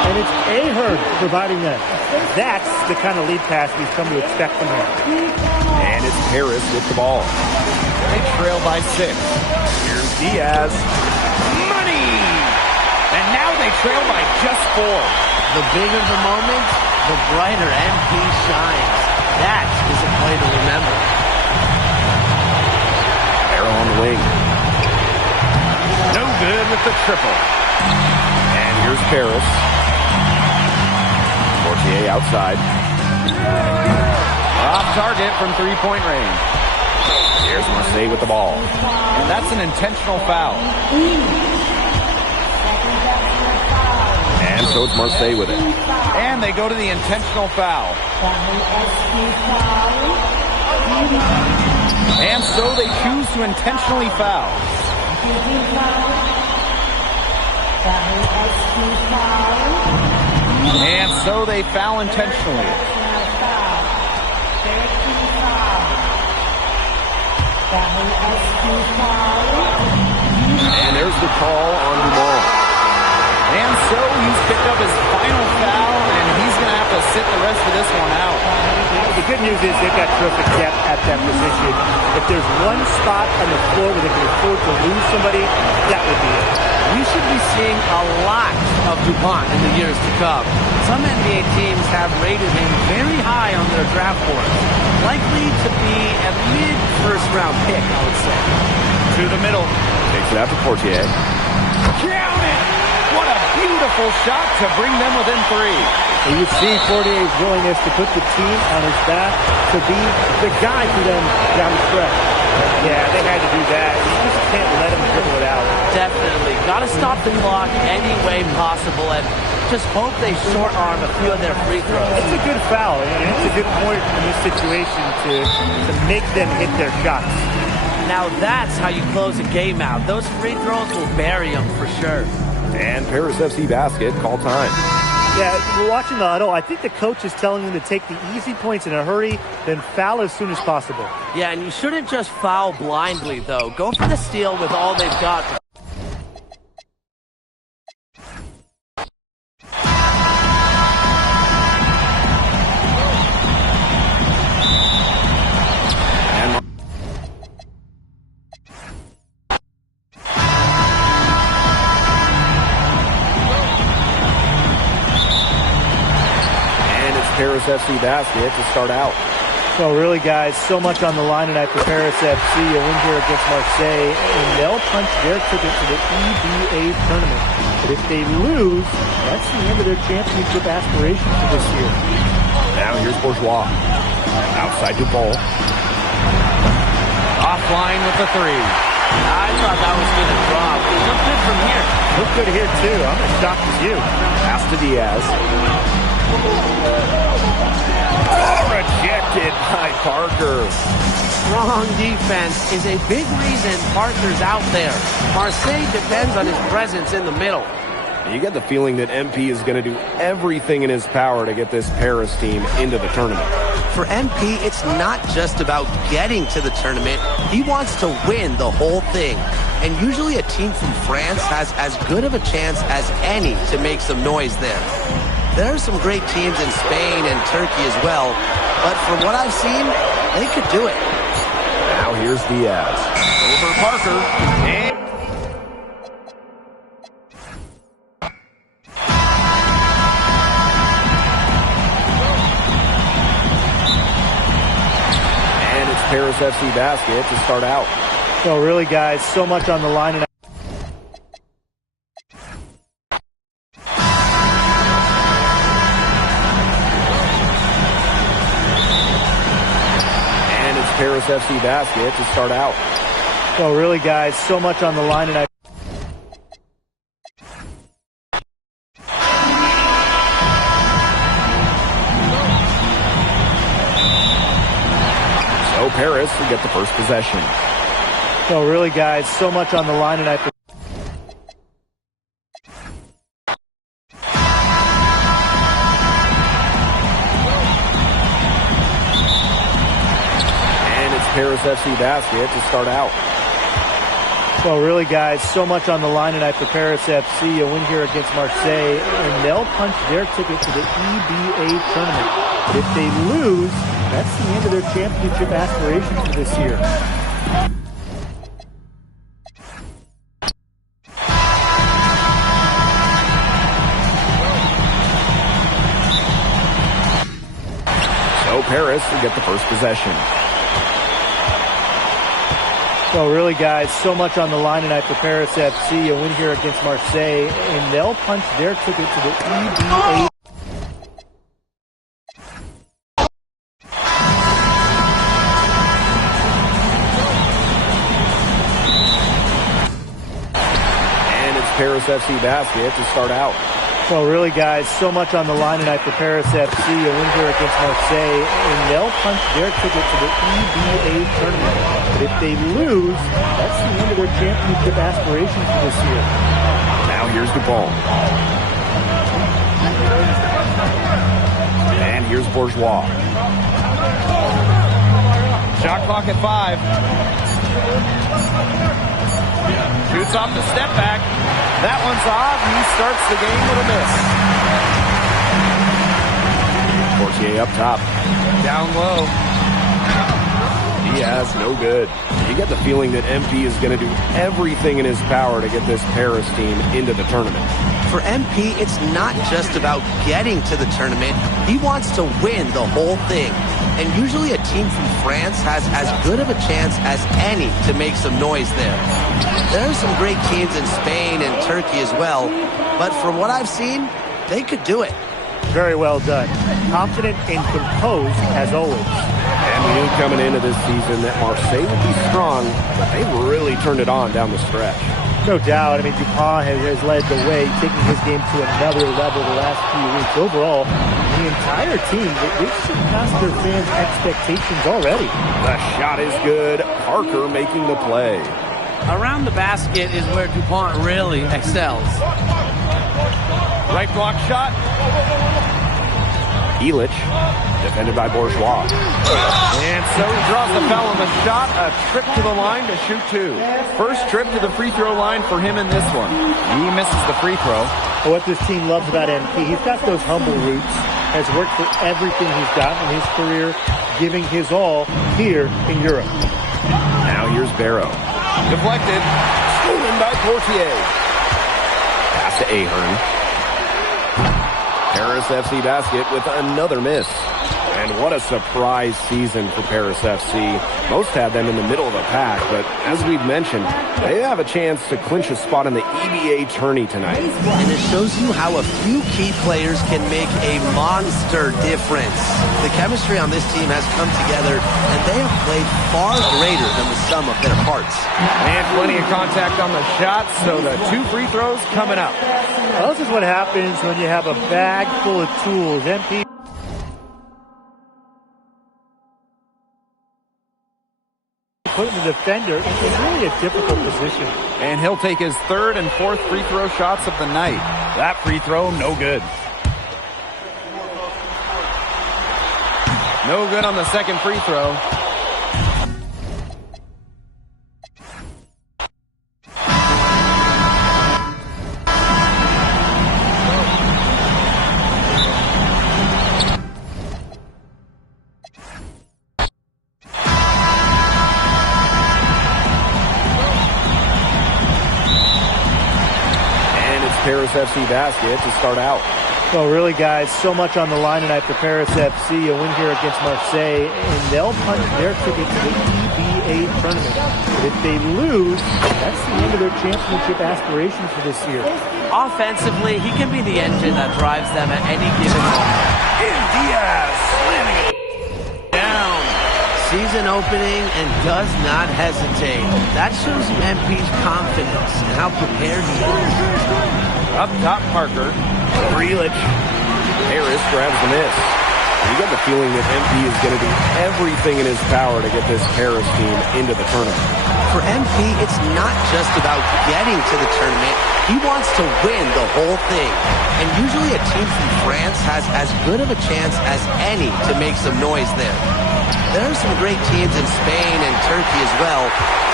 and it's Ahern providing that. That's the kind of lead pass we've come to expect from him. And it's Paris with the ball. They trail by 6. Here's Diaz. Money! And now they trail by just 4. The bigger the moment, the brighter MP shines. That is a play to remember. Arrow on the wing. No good with the triple. And here's Paris. Fortier outside. Off target from 3-point range. Here's Marseille with the ball. And that's an intentional foul. And so it's Marseille with it. And they go to the intentional foul. And so they choose to intentionally foul. And so they foul intentionally. And there's the call on Dumont. And so he's picked up his final foul, and he's going to have to sit the rest of this one out. The good news is they've got terrific depth at that position. If there's one spot on the floor where they can afford to lose somebody, that would be it. We should be seeing a lot of DuPont in the years to come. Some NBA teams have rated him very high on their draft boards. Likely to be a mid-first round pick, I would say. To the middle. Takes it out to Fortier. Count it! What a beautiful shot to bring them within 3. And you see Fortier's willingness to put the team on his back to be the guy for them down the stretch. Yeah, they had to do that. You just can't let him dribble it out. Definitely. Got to stop the clock any way possible and just hope they short arm a few of their free throws. It's a good foul, and it's a good point in this situation to make them hit their shots. Now that's how you close a game out. Those free throws will bury them for sure. And Paris FC basket, call time. Yeah, we're watching the huddle. I think the coach is telling them to take the easy points in a hurry, then foul as soon as possible. Yeah, and you shouldn't just foul blindly, though. Go for the steal with all they've got. Paris FC basket to start out. So really, guys, so much on the line tonight for Paris FC. A win here against Marseille, and they'll punch their ticket to the EBA tournament. But if they lose, that's the end of their championship aspirations for this year. Now here's Bourgeois. Outside Dupont. Offline with the 3. I thought that was going to drop. It looked good from here. Looked good here, too. I'm as shocked as you. Pass to Diaz. Rejected by Parker. Strong defense is a big reason Parker's out there. Marseille depends on his presence in the middle. You get the feeling that MP is going to do everything in his power to get this Paris team into the tournament. For MP, it's not just about getting to the tournament. He wants to win the whole thing. And usually a team from France has as good of a chance as any to make some noise there. There are some great teams in Spain and Turkey as well, but from what I've seen, they could do it. Now here's Diaz. Over Parker. And it's Paris FC basket to start out. So really, guys, so much on the line. Paris FC basket to start out. So really, guys, so much on the line tonight. So Paris will get the first possession. So really, guys, so much on the line tonight. Paris FC basket to start out. Well, really, guys, so much on the line tonight for Paris FC. A win here against Marseille, and they'll punch their ticket to the EBA tournament. But if they lose, that's the end of their championship aspirations for this year. So Paris will get the first possession. Well, really, guys, so much on the line tonight for Paris FC. A win here against Marseille, and they'll punch their ticket to the EBA. And it's Paris FC basket to start out. Well, really, guys, so much on the line tonight for Paris FC. A win here against Marseille, and they'll punch their ticket to the EBA tournament. But if they lose, that's the end of their championship aspirations for this year. Now here's Dupont. And here's Bourgeois. Shot clock at 5. Shoots off the step back. That one's off. He starts the game with a miss. Portier up top. Down low. He has no good. You get the feeling that MP is going to do everything in his power to get this Paris team into the tournament. For MP, it's not just about getting to the tournament. He wants to win the whole thing. And usually a team from France has as good of a chance as any to make some noise there. There are some great teams in Spain and Turkey as well, but from what I've seen, they could do it. Very well done. Confident and composed as always. And we knew coming into this season that Marseille would be strong, but they really turned it on down the stretch. No doubt. I mean, Dupont has led the way, taking his game to another level the last few weeks. Overall, the entire team, they've surpassed their fans' expectations already. The shot is good. Parker making the play. Around the basket is where Dupont really excels. Right block shot. Illich, defended by Bourgeois. And so he draws the foul on the shot. A trip to the line to shoot 2. First trip to the free throw line for him in this one. He misses the free throw. But what this team loves about MP, he's got those humble roots, has worked for everything he's gotten in his career, giving his all here in Europe. Now here's Barrow. Deflected. Stolen by Portier. Pass to Ahern. Paris FC basket with another miss. And what a surprise season for Paris FC. Most had them in the middle of the pack, but as we've mentioned, they have a chance to clinch a spot in the EBA tourney tonight. And it shows you how a few key players can make a monster difference. The chemistry on this team has come together, and they have played far greater than the sum of their parts. And plenty of contact on the shot, so the 2 free throws coming up. Well, this is what happens when you have a bag full of tools. MP putting the defender in really a difficult position. And he'll take his 3rd and 4th free throw shots of the night. That free throw, no good. No good on the 2nd free throw. Paris FC basket to start out. Well, really, guys, so much on the line tonight for Paris FC. A win here against Marseille, and they'll punch their ticket to the EBA tournament. But if they lose, that's the end of their championship aspirations for this year. Offensively, he can be the engine that drives them at any given moment. In Diaz, slamming it down. Season opening and does not hesitate. That shows you MP's confidence and how prepared he is. Up top, Parker. Illich. Harris grabs the miss. You get the feeling that MP is going to do everything in his power to get this Paris team into the tournament. For MP, it's not just about getting to the tournament. He wants to win the whole thing. And usually a team from France has as good of a chance as any to make some noise there. There are some great teams in Spain and Turkey as well,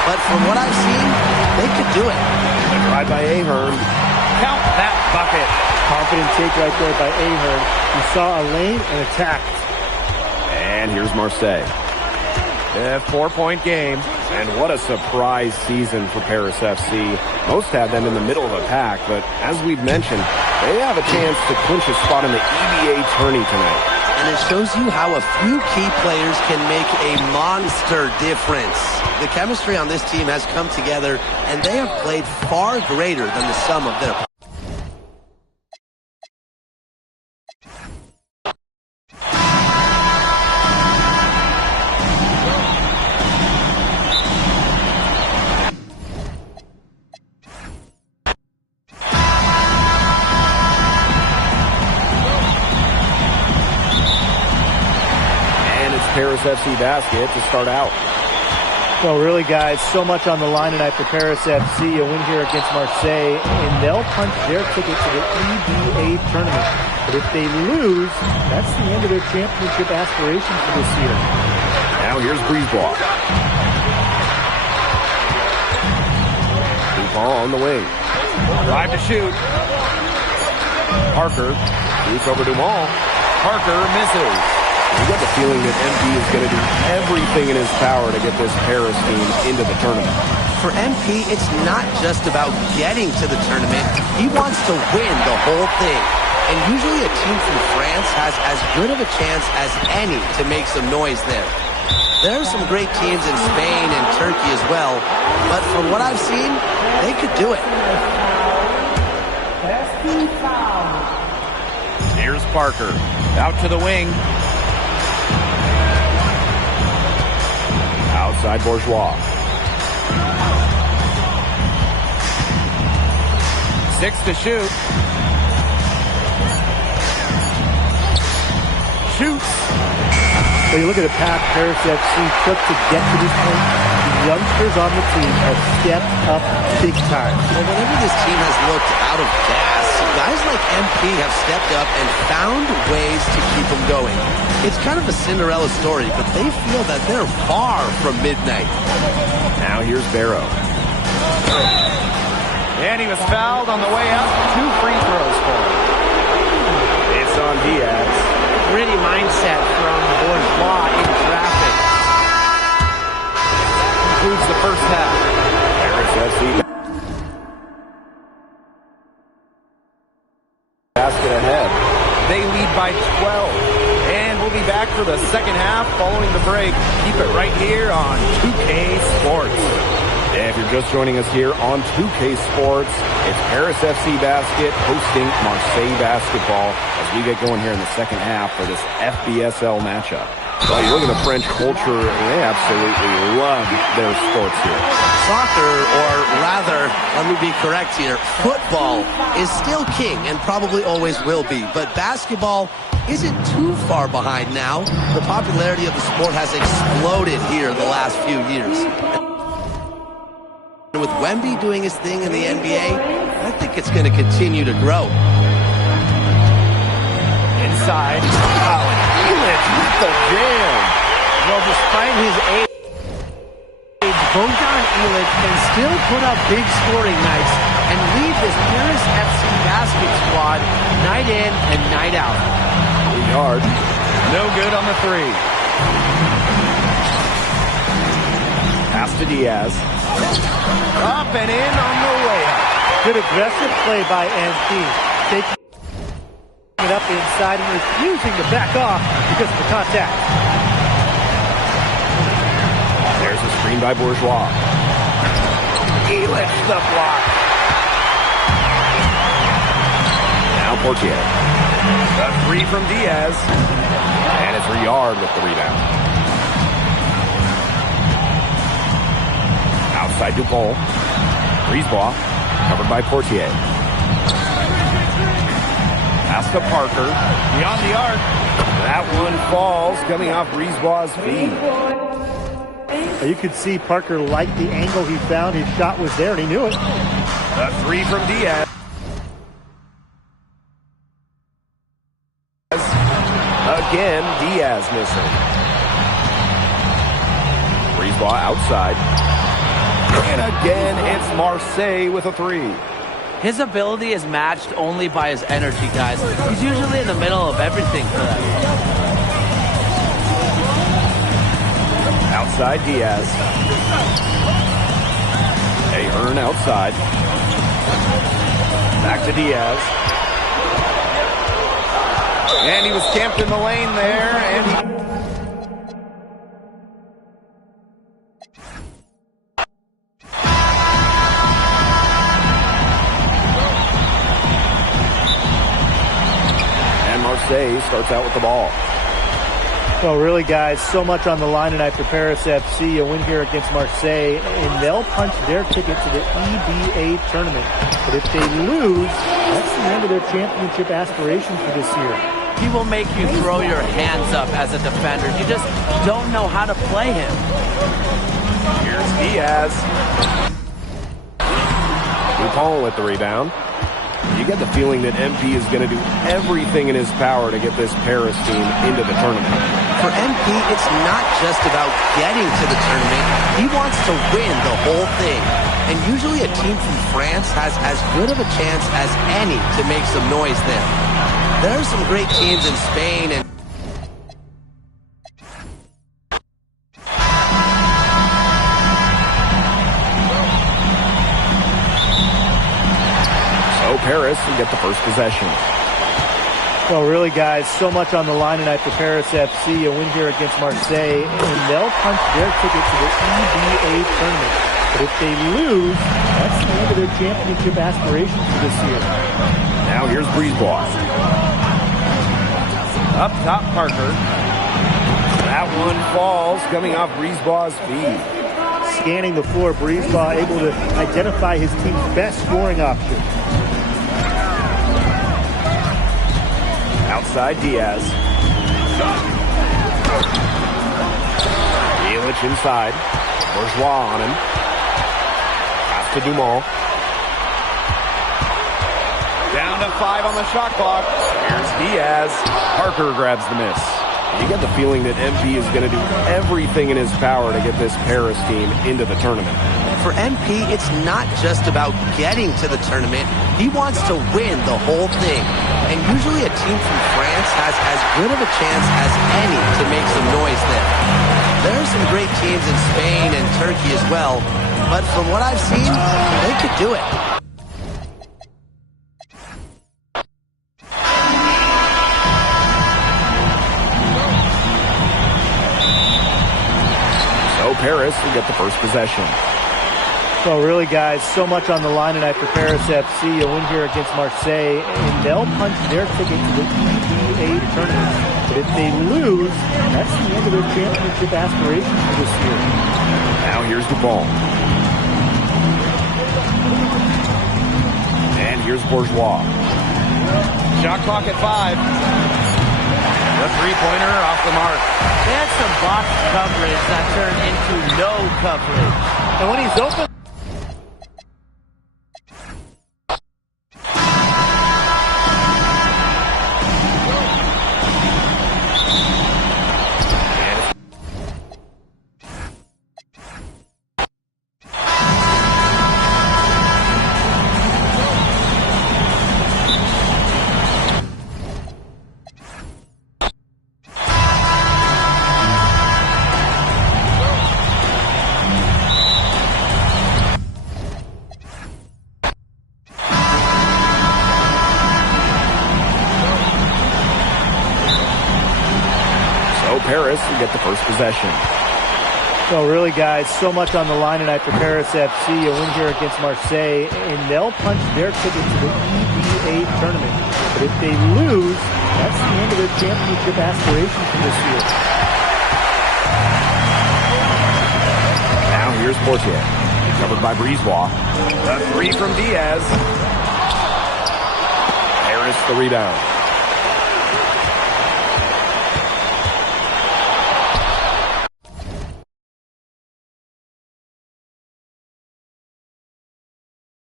but from what I've seen, they could do it. Tried by Ahern. Count that bucket. Confident take right there by Ahern. He saw a lane and attacked. And here's Marseille. A 4-point game. And what a surprise season for Paris FC. Most have them in the middle of the pack, but as we've mentioned, they have a chance to clinch a spot in the EVA tourney tonight. And it shows you how a few key players can make a monster difference. The chemistry on this team has come together, and they have played far greater than the sum of their. Paris FC basket to start out. Well, really, guys, so much on the line tonight for Paris FC. A win here against Marseille, and they'll punch their ticket to the EVA tournament. But if they lose, that's the end of their championship aspirations for this year. Now here's Brisebois. Dupont on the wing. Drive to shoot. Parker shoots over Dumont. Parker misses. You get the feeling that MP is going to do everything in his power to get this Paris team into the tournament. For MP, it's not just about getting to the tournament. He wants to win the whole thing. And usually a team from France has as good of a chance as any to make some noise there. There are some great teams in Spain and Turkey as well, but from what I've seen, they could do it. Here's Parker. Out to the wing. Outside Bourgeois. 6 to shoot. Shoots. Well, you look at the path Paris FC took to get to this point. The youngsters on the team have stepped up big time. Well, whenever this team has looked out of gas, guys like MP have stepped up and found ways to keep them going. It's kind of a Cinderella story, but they feel that they're far from midnight. Now here's Barrow. And he was fouled on the way out. 2 free throws for him. It's on Diaz. Gritty mindset from Bourgeois in traffic. Concludes the first half. Paris FC basket ahead. They lead by 12. And we'll be back for the second half following the break. Keep it right here on 2K Sports. If you're just joining us here on 2K Sports, it's Paris FC Basket hosting Marseille Basketball as we get going here in the second half for this FBSL matchup. Well, you look at the French culture, they absolutely love their sports here. Soccer, or rather, let me be correct here, football is still king and probably always will be, but basketball isn't too far behind now. The popularity of the sport has exploded here the last few years. With Wemby doing his thing in the NBA, I think it's going to continue to grow. Inside. Oh, and Elitch with the jam. Well, despite his age, Bogdan Elitch can still put up big scoring nights and lead this Paris FC basket squad night in and night out. Yard. No good on the 3. Pass to Diaz. Up and in on the way up. Good aggressive play by MP. Taking it up inside and refusing to back off because of the contact. There's a screen by Bourgeois. Elitch the block. Now Portier. The 3 from Diaz. And it's Riyard with the rebound. Outside Dupont. Brisebois. Covered by Portier. Pass to Parker. Beyond the arc. That one falls, coming off Brisebois' feet. You could see Parker liked the angle he found. His shot was there, and he knew it. The 3 from Diaz. Again, Diaz missing. Brisebois outside. And again, it's Marseille with a three. His ability is matched only by his energy, guys. He's usually in the middle of everything for them. Outside Diaz. Ahern outside. Back to Diaz. And he was camped in the lane there, and he... Marseille starts out with the ball. Well, really, guys, so much on the line tonight for Paris FC. A win here against Marseille, and they'll punch their ticket to the EBA tournament. But if they lose, that's the end of their championship aspirations for this year. He will make you throw your hands up as a defender. You just don't know how to play him. Here's Diaz. Dupont with the rebound. You get the feeling that MP is going to do everything in his power to get this Paris team into the tournament. For MP, it's not just about getting to the tournament. He wants to win the whole thing. And usually a team from France has as good of a chance as any to make some noise there. There are some great teams in Spain and Paris will get the first possession. Well, really, guys, so much on the line tonight for Paris FC. A win here against Marseille, and they'll punch their ticket to the EBA tournament. But if they lose, that's the end of their championship aspirations for this year. Now here's Brisebois. Up top, Parker. That one falls, coming off Brisebois' feet. Scanning the floor, Brisebois able to identify his team's best scoring option. Outside Diaz. Yelich inside. Bourgeois on him. Pass to Dumont. Down to 5 on the shot clock. Here's Diaz. Parker grabs the miss. You get the feeling that MP is going to do everything in his power to get this Paris team into the tournament. for MP, it's not just about getting to the tournament. He wants to win the whole thing. And usually a team from France has as good of a chance as any to make some noise there. There are some great teams in Spain and Turkey as well, but from what I've seen, they could do it. So Paris will get the first possession. Well, really, guys, so much on the line tonight for Paris FC. A win here against Marseille, and they'll punch their ticket to the EBA tournament. But if they lose, that's the end of their championship aspirations for this year. Now here's the ball. And here's Bourgeois. Shot clock at 5. The three-pointer off the mark. They had some box coverage that turned into no coverage. And when he's open... Paris will get the first possession. Well, really, guys, so much on the line tonight for Paris FC. A win here against Marseille, and they'll punch their ticket to the EBA tournament. But if they lose, that's the end of their championship aspirations for this year. Now here's Portier, covered by Brisebois. A three from Diaz. Paris the rebound.